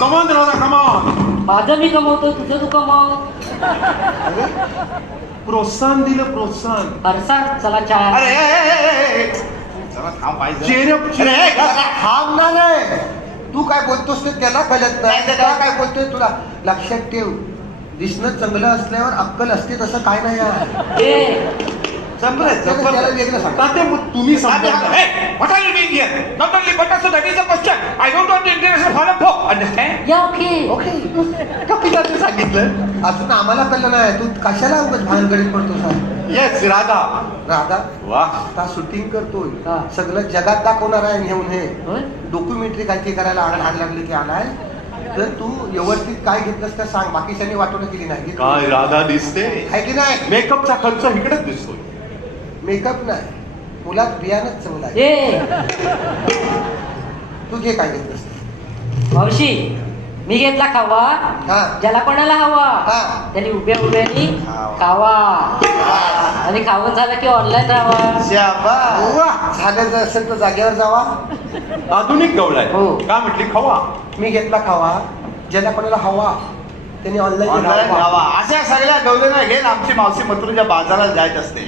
Come on Radha come on. माझं मी कमवतो, तुझं तू कमाव. प्रोत्साहन दिलं प्रोत्साहन. फरसाण चला चहा. अरे जरा थांब पाहिजे. चेहरे थांब ना रे. तू काय बोलतोस ते त्याला कळत नाही. त्याला काय बोलतोय तुला लक्षात ठेव. दिसणं चांगलं असल्यावर अक्कल असते तसं काय नाही यार. ए संपलं त्याला वेगळं सांग. तात्या मग तुम्ही समजा. What are you doing here? Not only but also that is a question. I don't want the international forum for. Understand? या ओके. ओके कपिलाचं सांगितलं अजून आम्हाला कळलं नाही. तू कशाला उगाच भानगडीत पडतोस? Yes, राधा. राधा वाह. आता शूटिंग करतोय. हा. सगळं जगात दाखवणार आहे घेऊन हे होय? डॉक्युमेंटरी काय ते करायला आग लागली की आलाय. तर तू व्यवस्थित काय घेतलंस तर सांग. बाकीच्यांनी वाटवणं केली नाही काय राधा दिसते. आहे की नाही. मेकअपचा खर्च इकडेच दिसतोय. मेकअप नाही मुलात बियाणंच चांगलं आहे. ए तू घे काय घेतलंस. मावशी मी घेतला खावा. हा. ज्याला कोणाला हवा हा. त्यांनी उभ्या उभ्यानी खावा. खावा. आणि खाऊन झालं की ऑनलाईन राहावा. शाबास. झालं जर असेल तर जागेवर जावा. आधुनिक गवळाय. हो. का म्हटली खवा. मी घेतला खावा. ज्याला कोणाला हवा त्यांनी ऑनलाईन ऑनलाईन घ्यावा. अशा सगळ्या गवलेना घेऊन आमची मावशी मथुरेच्या बाजारात जायत असते.